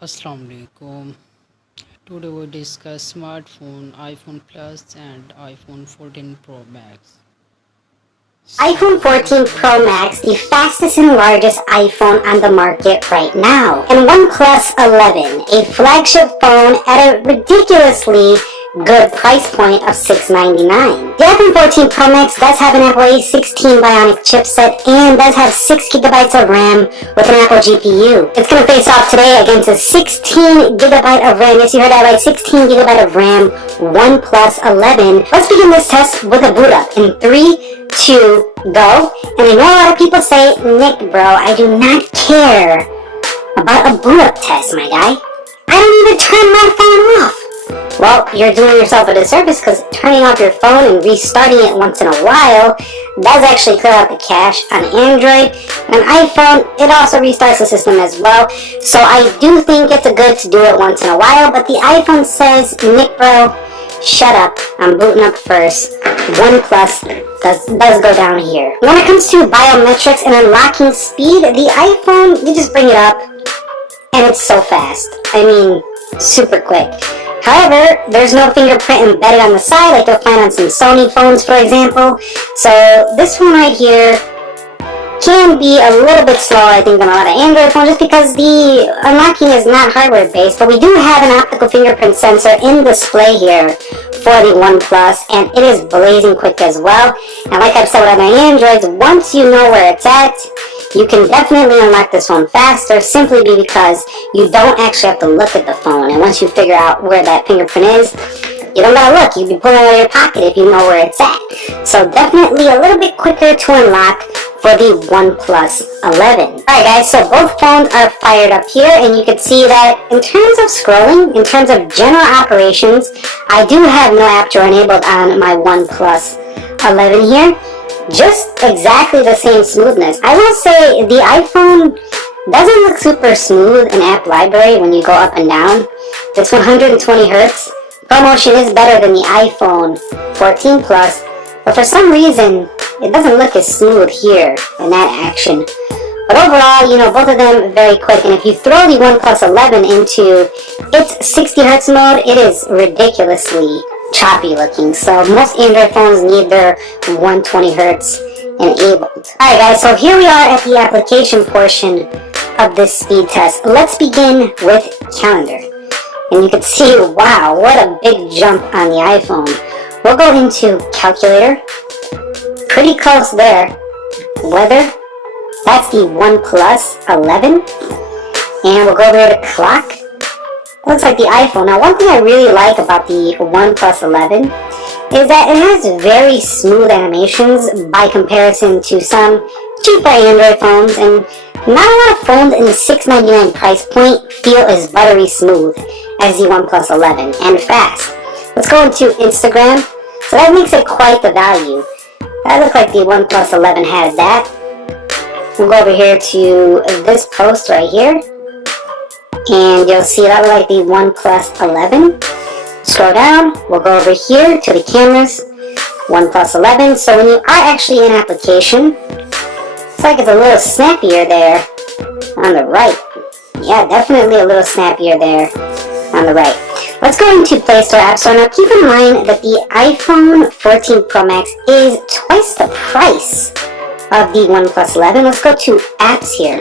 Assalamu alaikum. Today we discuss smartphone iPhone Plus and iPhone 14 Pro Max. iPhone So let's 14 begin Pro this Max, the video. fastest and largest iPhone on the market right now. And OnePlus 11, a flagship phone at a ridiculously good price point of $699. The iPhone 14 Pro Max does have an Apple A16 Bionic chipset and does have 6 gigabytes of RAM with an Apple GPU. It's going to face off today against a 16 gigabyte of RAM. Yes, you heard that right, 16 gigabyte of RAM OnePlus 11. Let's begin this test with a boot up in 3, 2, go. And I know a lot of people say, Nick, bro, I do not care about a boot up test, my guy. I don't even turn my phone off. Well, you're doing yourself a disservice because turning off your phone and restarting it once in a while does actually clear out the cache on Android. And iPhone, it also restarts the system as well. So I do think it's good to do it once in a while, but the iPhone says, Nick, bro, shut up. I'm booting up first. OnePlus does go down here. When it comes to biometrics and unlocking speed, the iPhone, you just bring it up and it's so fast. I mean, super quick. However, there's no fingerprint embedded on the side like you'll find on some Sony phones, for example. So this one right here can be a little bit slower, I think, than a lot of Android phones, just because the unlocking is not hardware based. But we do have an optical fingerprint sensor in display here for the OnePlus, and it is blazing quick as well. And like I've said with other Androids, once you know where it's at, you can definitely unlock this phone faster, simply because you don't actually have to look at the phone. And once you figure out where that fingerprint is, you don't gotta look. You'd be pulling it out of your pocket if you know where it's at. So definitely a little bit quicker to unlock for the OnePlus 11. Alright guys, so both phones are fired up here, and you can see that in terms of scrolling, in terms of general operations, I do have no app drawer enabled on my OnePlus 11 here. Just exactly the same smoothness. I will say the iPhone doesn't look super smooth in app library when you go up and down. It's 120 hertz. ProMotion is better than the iPhone 14 Plus, but for some reason, it doesn't look as smooth here in that action. But overall, you know, both of them very quick. And if you throw the OnePlus 11 into its 60 hertz mode, it is ridiculously choppy looking. So most Android phones need their 120 hertz enabled. Alright guys, so here we are at the application portion of this speed test. Let's begin with calendar. And you can see, wow, what a big jump on the iPhone. We'll go into calculator. Pretty close there. Weather. That's the OnePlus 11. And we'll go over here to clock. Looks like the iPhone. Now, one thing I really like about the OnePlus 11 is that it has very smooth animations by comparison to some cheaper Android phones, and not a lot of phones in the $699 price point feel as buttery smooth as the OnePlus 11, and fast. Let's go into Instagram. So that makes it quite the value. That looks like the OnePlus 11 has that. We'll go over here to this post right here, and you'll see that like the OnePlus 11. Scroll down, we'll go over here to the cameras, OnePlus 11. So when you are actually in application, it's like it's a little snappier there on the right. Yeah, definitely a little snappier there on the right. Let's go into Play Store App Store. Now keep in mind that the iPhone 14 Pro Max is twice the price of the OnePlus 11. Let's go to apps here.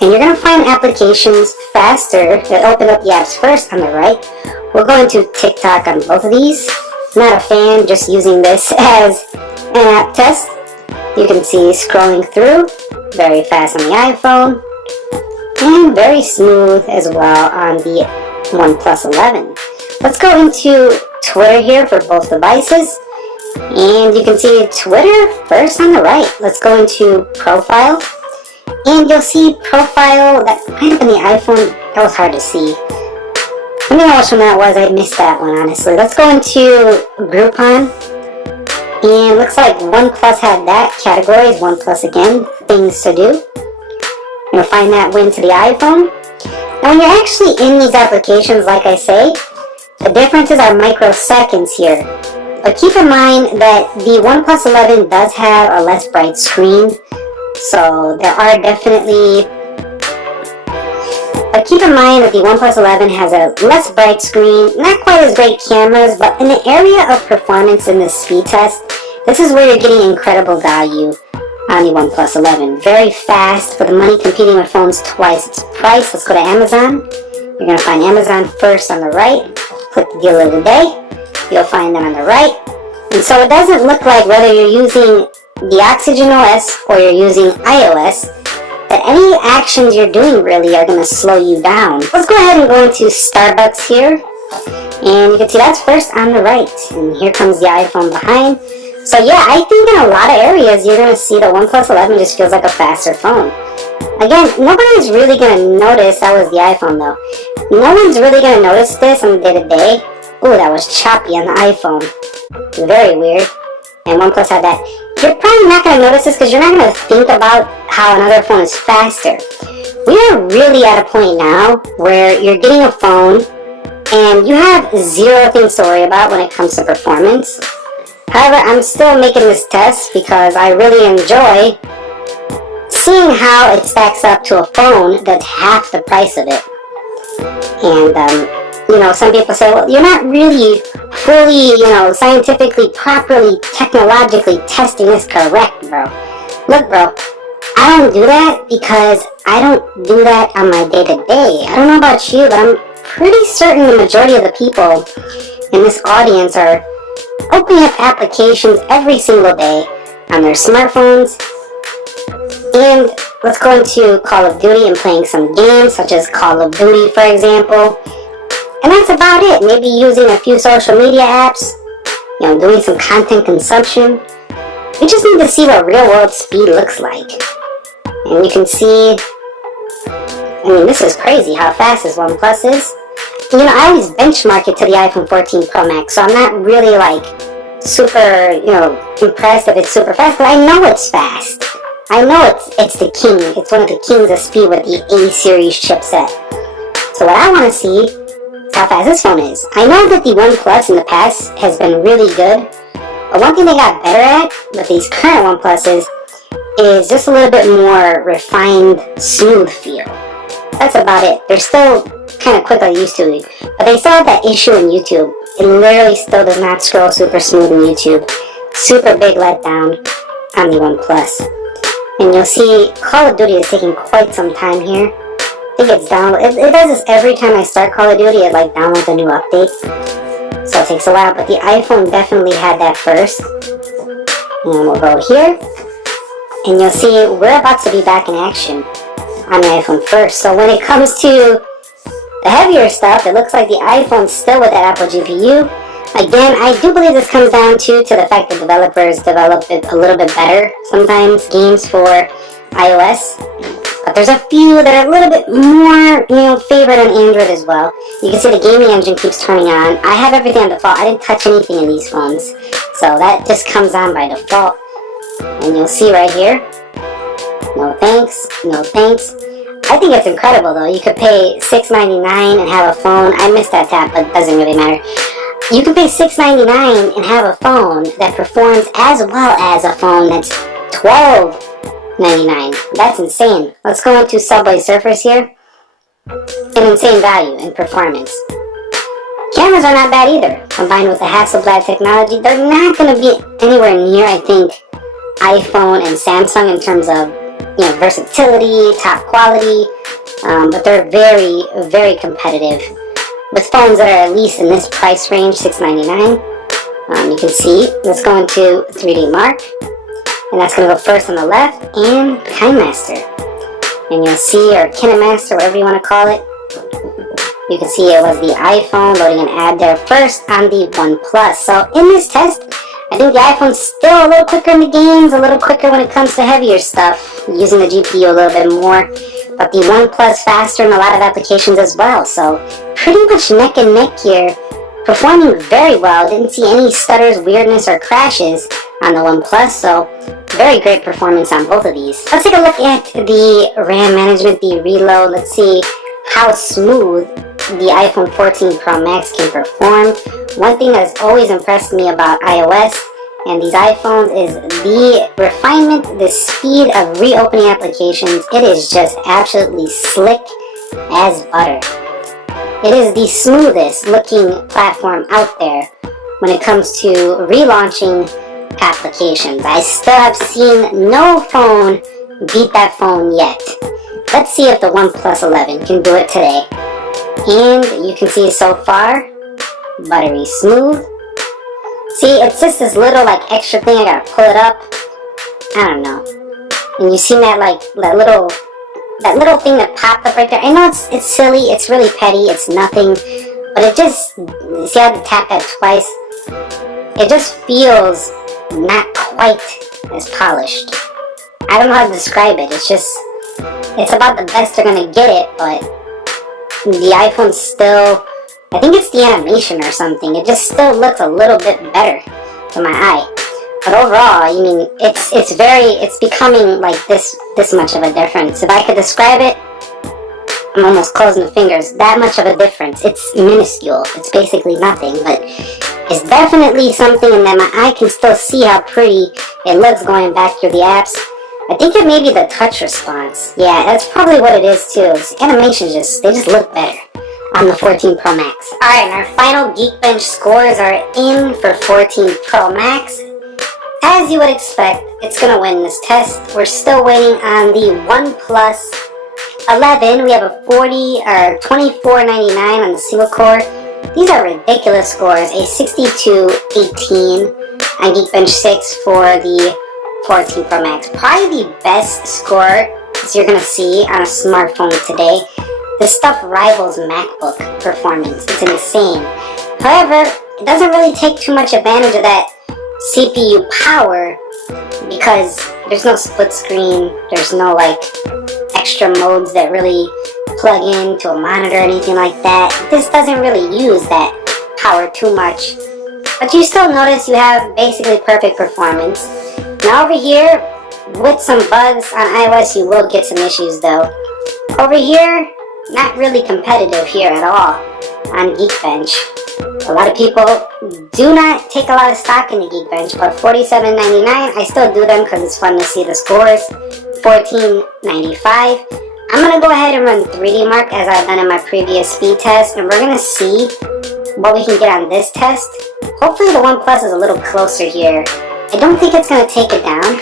And you're going to find applications faster. Open up the apps first on the right. We'll go into TikTok on both of these. Not a fan, just using this as an app test. You can see scrolling through, very fast on the iPhone, and very smooth as well on the OnePlus 11. Let's go into Twitter here for both devices. And you can see Twitter first on the right. Let's go into Profile. And you'll see Profile, that might have been the iPhone. That was hard to see. Let me know which one that was. I missed that one, honestly. Let's go into Groupon. And looks like OnePlus had that. Categories, OnePlus again. Things to do. You'll find that win to the iPhone. Now when you're actually in these applications, like I say, the differences are microseconds here. But keep in mind that the OnePlus 11 does have a less bright screen. So there are definitely But keep in mind that the OnePlus 11 has a less bright screen, not quite as great cameras, but in the area of performance in the speed test, this is where you're getting incredible value on the OnePlus 11. Very fast, for the money, competing with phones twice its price. Let's go to Amazon. You're going to find Amazon first on the right. Click the deal of the day. You'll find that on the right. And so it doesn't look like, whether you're using the Oxygen OS or you're using iOS, that any actions you're doing really are going to slow you down. Let's go ahead and go into Starbucks here. And you can see that's first on the right. And here comes the iPhone behind. So yeah, I think in a lot of areas you're going to see the OnePlus 11 just feels like a faster phone. Again, nobody's really going to notice. That was the iPhone though. No one's really going to notice this on the day-to-day. Ooh, that was choppy on the iPhone. Very weird. And OnePlus had that. You're probably not going to notice this because you're not going to think about how another phone is faster. We are really at a point now where you're getting a phone and you have zero things to worry about when it comes to performance. However, I'm still making this test because I really enjoy seeing how it stacks up to a phone that's half the price of it. And, you know, some people say, well, you're not really fully, you know, scientifically, properly, technologically testing this correct, bro. Look, bro, I don't do that because I don't do that on my day-to-day. I don't know about you, but I'm pretty certain the majority of the people in this audience are opening up applications every single day on their smartphones. And let's go into Call of Duty and playing some games, such as Call of Duty, for example. And that's about it. Maybe using a few social media apps, you know, doing some content consumption. We just need to see what real world speed looks like. And you can see, I mean, this is crazy how fast this OnePlus is. You know, I always benchmark it to the iPhone 14 Pro Max, so I'm not really like super, you know, impressed if it's super fast, but I know it's fast. I know it's the king. It's one of the kings of speed with the A series chipset. So what I want to see is how fast this phone is. I know that the OnePlus in the past has been really good, but one thing they got better at with these current OnePluses is just a little bit more refined, smooth feel. That's about it. They're still kind of quick like used to, but they still have that issue in YouTube. It literally still does not scroll super smooth in YouTube. Super big letdown on the OnePlus. And you'll see Call of Duty is taking quite some time here. I think it's download. It does this every time I start Call of Duty. It like downloads a new update, so it takes a while. But the iPhone definitely had that first. And we'll go here, and you'll see we're about to be back in action on the iPhone first. So when it comes to the heavier stuff, it looks like the iPhone's still with that Apple GPU. Again, I do believe this comes down to the fact that developers develop it a little bit better sometimes, games for iOS. But there's a few that are a little bit more, you know, favored on Android as well. You can see the gaming engine keeps turning on. I have everything on default. I didn't touch anything in these phones, so that just comes on by default. And you'll see right here, no thanks, no thanks. I think it's incredible though. You could pay $6.99 and have a phone. I missed that tab, but it doesn't really matter. You can pay $6.99 and have a phone that performs as well as a phone that's $12.99. That's insane. Let's go into Subway Surfers here. An insane value in performance. Cameras are not bad either. Combined with the Hasselblad technology, they're not going to be anywhere near, I think, iPhone and Samsung in terms of, you know, versatility, top quality, but they're very, very competitive with phones that are at least in this price range, $6.99. You can see, let's go into 3D Mark, and that's going to go first on the left, and KineMaster. And you'll see, or KineMaster, whatever you want to call it. You can see it was the iPhone loading an ad there first on the OnePlus. So in this test, I think the iPhone's still a little quicker in the games, a little quicker when it comes to heavier stuff, using the GPU a little bit more, but the OnePlus faster in a lot of applications as well. So pretty much neck and neck here, performing very well. Didn't see any stutters, weirdness, or crashes on the OnePlus, so very great performance on both of these. Let's take a look at the RAM management, the reload. Let's see how smooth the iPhone 14 Pro Max can perform. One thing that has always impressed me about iOS and these iPhones is the refinement, the speed of reopening applications. It is just absolutely slick. as butter. It is the smoothest looking platform out there when it comes to relaunching applications. I still have seen no phone beat that phone yet. Let's see if the OnePlus 11 can do it today. And you can see so far, buttery smooth. See, it's just this little like extra thing, I gotta pull it up. I don't know. And you see that like that little thing that popped up right there. I know it's silly, it's really petty, it's nothing, but it just, see I had to tap that twice. It just feels not quite as polished. I don't know how to describe it. It's about the best they're gonna get it, but the iPhone still, I think it's the animation or something. It just still looks a little bit better to my eye. But overall, I mean, it's becoming like this much of a difference. If I could describe it, I'm almost closing the fingers. That much of a difference. It's minuscule. It's basically nothing, but it's definitely something in that my eye can still see how pretty it looks going back through the apps. I think it may be the touch response. Yeah, that's probably what it is too. Animations they just look better on the 14 Pro Max. Alright, and our final Geekbench scores are in for 14 Pro Max. As you would expect, it's going to win this test. We're still waiting on the OnePlus 11. We have a $24.99 on the single core. These are ridiculous scores. A 62.18 on Geekbench 6 for the 14 Pro Max. Probably the best score as you're going to see on a smartphone today. This stuff rivals MacBook performance. It's insane. However, it doesn't really take too much advantage of that CPU power because there's no split screen, there's no like extra modes that really plug into a monitor or anything like that. This doesn't really use that power too much, but you still notice you have basically perfect performance. Now over here, with some bugs on iOS, you will get some issues though. Over here, not really competitive here at all on Geekbench. A lot of people do not take a lot of stock in the Geekbench, but $47.99, I still do them because it's fun to see the scores. $14.95. I'm going to go ahead and run 3D Mark as I've done in my previous speed test, and we're going to see what we can get on this test. Hopefully the OnePlus is a little closer here. I don't think it's going to take it down.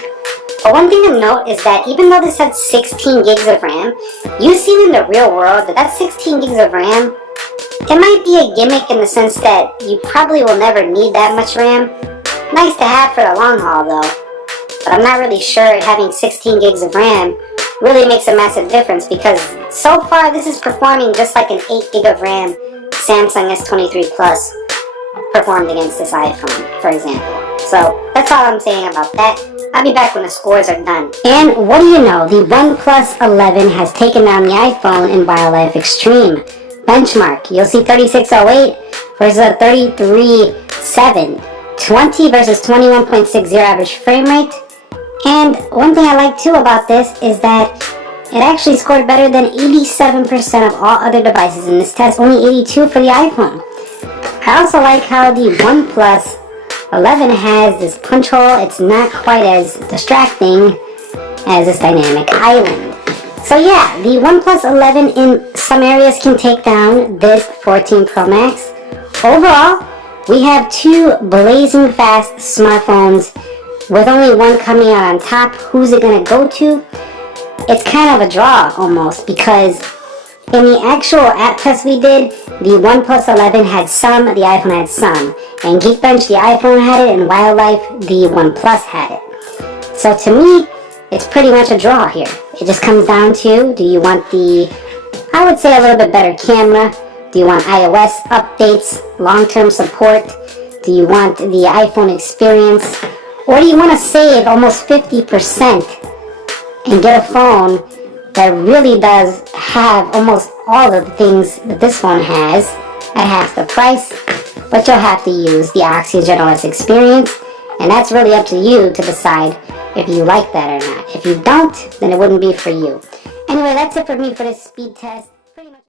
But one thing to note is that even though this had 16 gigs of RAM, you see in the real world that 16 gigs of RAM, it might be a gimmick in the sense that you probably will never need that much RAM. Nice to have for the long haul though. But I'm not really sure having 16 gigs of RAM really makes a massive difference because so far this is performing just like an 8 gig of RAM Samsung S23 Plus performed against this iPhone, for example. So that's all I'm saying about that. I'll be back when the scores are done. And what do you know, the OnePlus 11 has taken down the iPhone in Wildlife Extreme. Benchmark, you'll see 3608 versus a 33.7. 20 versus 21.60 average frame rate. And one thing I like too about this is that it actually scored better than 87% of all other devices in this test, only 82 for the iPhone. I also like how the OnePlus 11 has this punch hole. It's not quite as distracting as this dynamic island. So yeah, the OnePlus 11 in some areas can take down this 14 Pro Max. Overall, we have two blazing fast smartphones with only one coming out on top. Who's it going to go to? It's kind of a draw almost because in the actual app test we did, the OnePlus 11 had some, the iPhone had some. And Geekbench, the iPhone had it, and Wildlife, the OnePlus had it. So to me, it's pretty much a draw here. It just comes down to, do you want the, I would say a little bit better camera? Do you want iOS updates, long-term support? Do you want the iPhone experience? Or do you want to save almost 50% and get a phone that really does have almost all of the things that this phone has at half the price, but you'll have to use the Oxygen OS experience, and that's really up to you to decide if you like that or not. If you don't, then it wouldn't be for you. Anyway, that's it for me for this speed test.